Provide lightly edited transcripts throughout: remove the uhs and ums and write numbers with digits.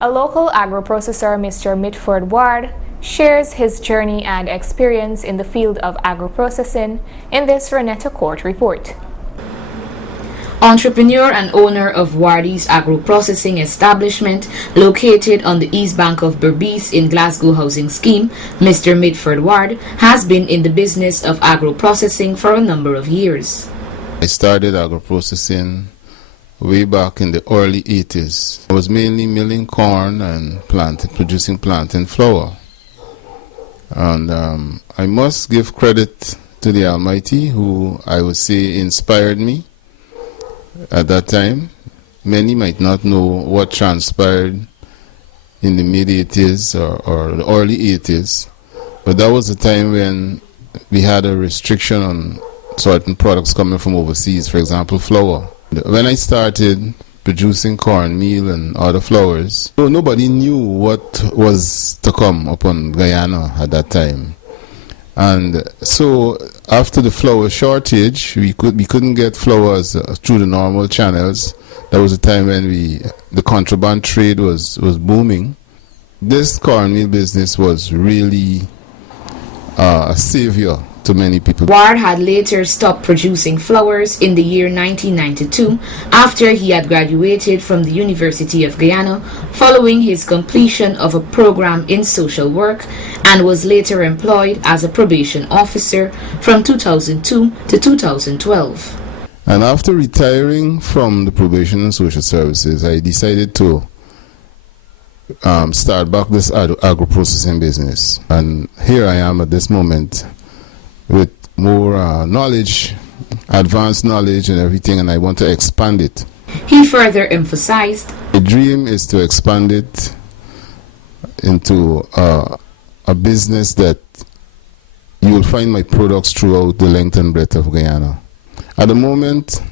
A local agro-processor, Mr. Mitford Ward, shares his journey and experience in the field of agro-processing in this Renetta Court report. Entrepreneur and owner of Wardy's agro-processing establishment located on the east bank of Berbice in Glasgow Housing Scheme, Mr. Mitford Ward has been in the business of agro-processing for a number of years. I started agro-processing way back in the early 80s. I was mainly milling corn and producing plantain flour. And I must give credit to the Almighty, who I would say inspired me at that time. Many might not know what transpired in the mid-80s or the early 80s, but that was a time when we had a restriction on certain products coming from overseas, for example, flour. When I started producing cornmeal and other flours, nobody knew what was to come upon Guyana at that time. And so after the flour shortage, we couldn't get flours through the normal channels. That was a time when the contraband trade was booming. This cornmeal business was really a savior to many people. Ward had later stopped producing flours in the year 1992 after he had graduated from the University of Guyana following his completion of a program in social work, and was later employed as a probation officer from 2002 to 2012. And after retiring from the probation and social services, I decided to start back this agro-processing business. And here I am at this moment with more knowledge, advanced knowledge and everything, and I want to expand it. He further emphasized, the dream is to expand it into a business that you will find my products throughout the length and breadth of Guyana. At the moment,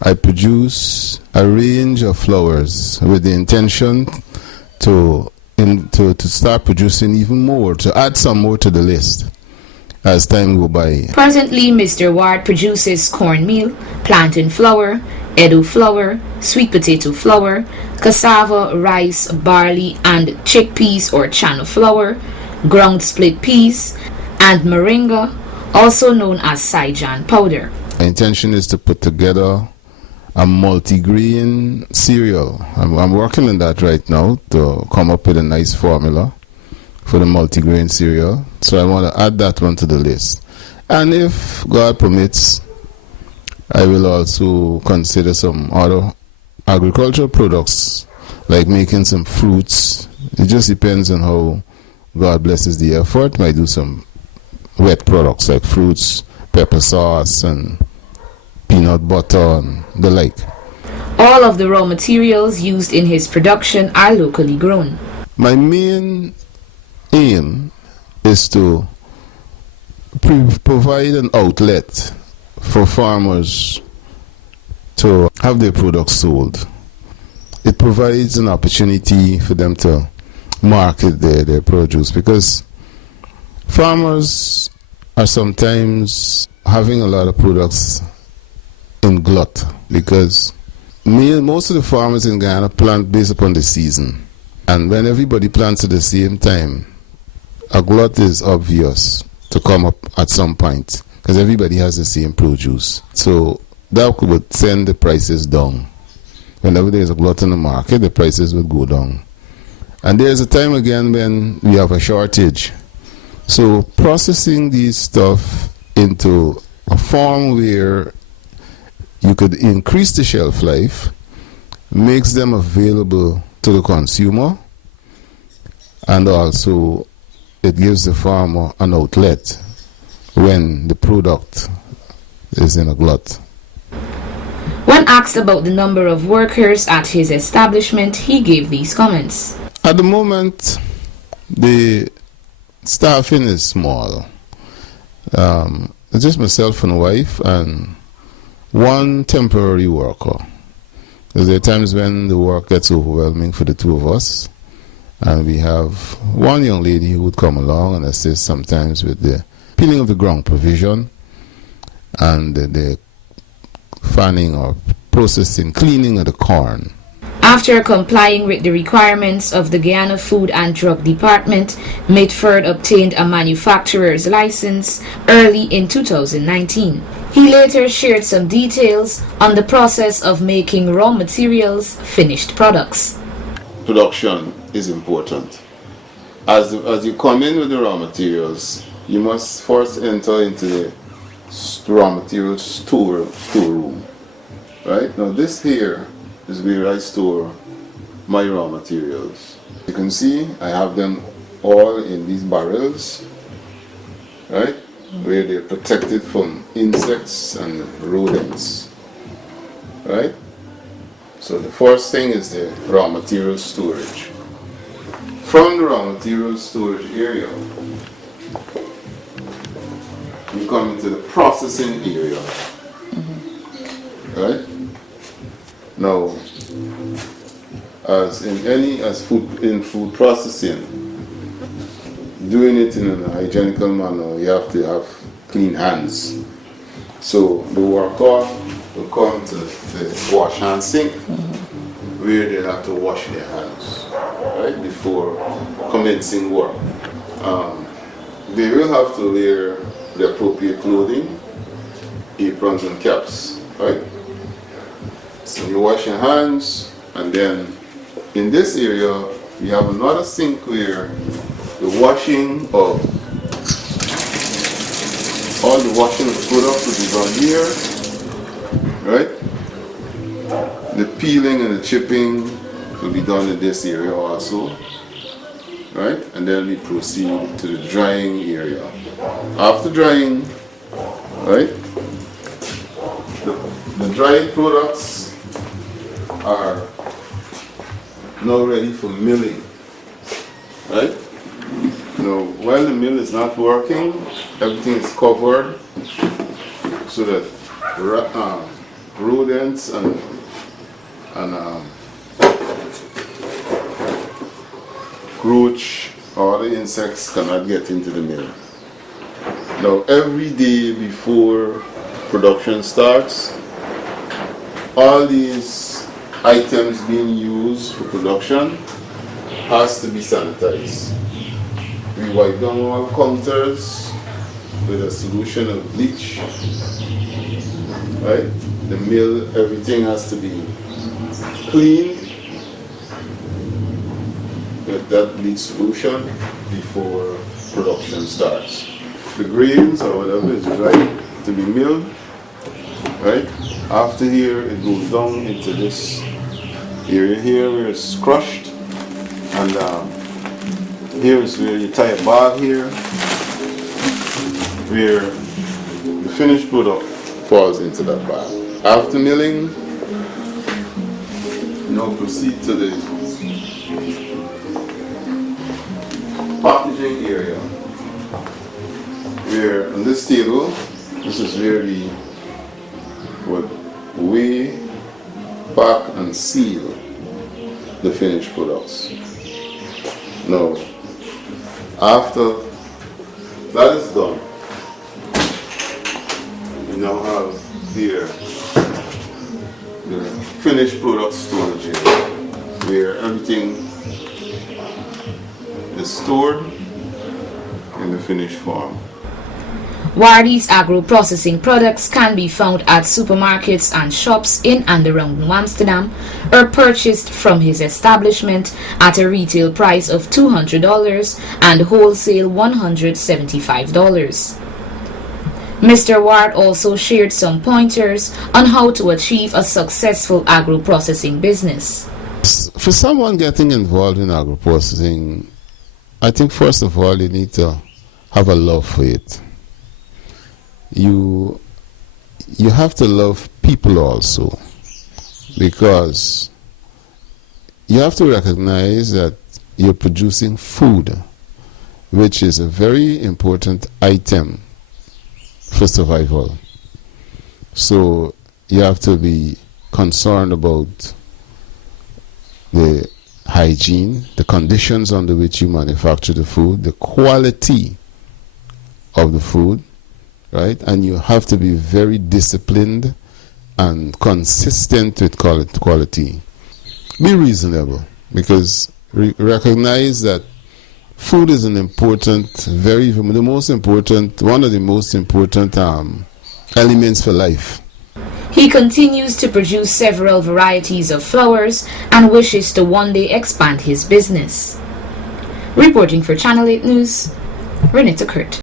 I produce a range of flours with the intention to start producing even more, to add some more to the list as time go by. Presently, Mr. Ward produces cornmeal, plantain flour, Edo flour, sweet potato flour, cassava, rice, barley, and chickpeas or chana flour, ground split peas, and moringa, also known as Saijan powder. My intention is to put together a multi-grain cereal. I'm working on that right now to come up with a nice formula for the multi-grain cereal. So I want to add that one to the list. And if God permits, I will also consider some other agricultural products, like making some fruits. It just depends on how God blesses the effort. Might do some wet products like fruits, pepper sauce, and peanut butter and the like. All of the raw materials used in his production are locally grown. My main aim is to provide an outlet for farmers to have their products sold. It provides an opportunity for them to market their produce, because farmers are sometimes having a lot of products in glut, because most of the farmers in Guyana plant based upon the season, and when everybody plants at the same time, a glut is obvious to come up at some point, because everybody has the same produce. So that would send the prices down. Whenever there is a glut in the market, the prices would go down. And there's a time again when we have a shortage. So processing these stuff into a form where you could increase the shelf life, makes them available to the consumer, and also it gives the farmer an outlet when the product is in a glut. When asked about the number of workers at his establishment, he gave these comments. At the moment, the staffing is small. It's just myself and wife and one temporary worker. There are times when the work gets overwhelming for the two of us, and we have one young lady who would come along and assist sometimes with the peeling of the ground provision and the fanning or processing, cleaning of the corn. After complying with the requirements of the Guyana Food and Drug Department, Mitford obtained a manufacturer's license early in 2019. He later shared some details on the process of making raw materials finished products. Production is important. As you come in with the raw materials, you must first enter into the raw material storeroom. Right? Now this here is where I store my raw materials. You can see I have them all in these barrels, right? Where they're protected from insects and rodents, right? So the first thing is the raw material storage. From the raw material storage area, you come into the processing area, right? Now, as food processing, doing it in a hygienical manner, you have to have clean hands. So the worker will come to the wash hand sink, where they have to wash their hands, right, before commencing work. They will have to wear the appropriate clothing, aprons and caps, right? So you wash your hands, and then in this area you have another sink where the washing of all the washing of the products will be done here, right? The peeling and the chipping will be done in this area also, right? And then we proceed to the drying area. After drying, right, the dried products are now ready for milling, right? Now, while the mill is not working, everything is covered so that rodents and roach or other insects cannot get into the mill. Now, every day before production starts, all these items being used for production has to be sanitized. We wipe down all counters with a solution of bleach, right? The mill, everything has to be cleaned with that bleach solution before production starts. The grains or whatever is dry to be milled, right? After here, it goes down into this area here where it's crushed, and here is where you tie a bag here, where the finished product falls into that bag. After milling, you now proceed to the packaging area, where on this table, this is where we would weigh, pack and seal the finished products. Now, after that is done, we now have here the finished product storage area, where everything is stored in the finished form. Wardy's agro-processing products can be found at supermarkets and shops in and around New Amsterdam, or purchased from his establishment at a retail price of $200 and wholesale $175. Mr. Ward also shared some pointers on how to achieve a successful agro-processing business. For someone getting involved in agro-processing, I think first of all you need to have a love for it. You have to love people also, because you have to recognize that you're producing food, which is a very important item for survival. So you have to be concerned about the hygiene, the conditions under which you manufacture the food, the quality of the food, right? And you have to be very disciplined and consistent with quality. be reasonable, because recognize that food is an important, one of the most important elements for life. He continues to produce several varieties of flowers and wishes to one day expand his business. Reporting for Channel 8 News, Renetta Kurt.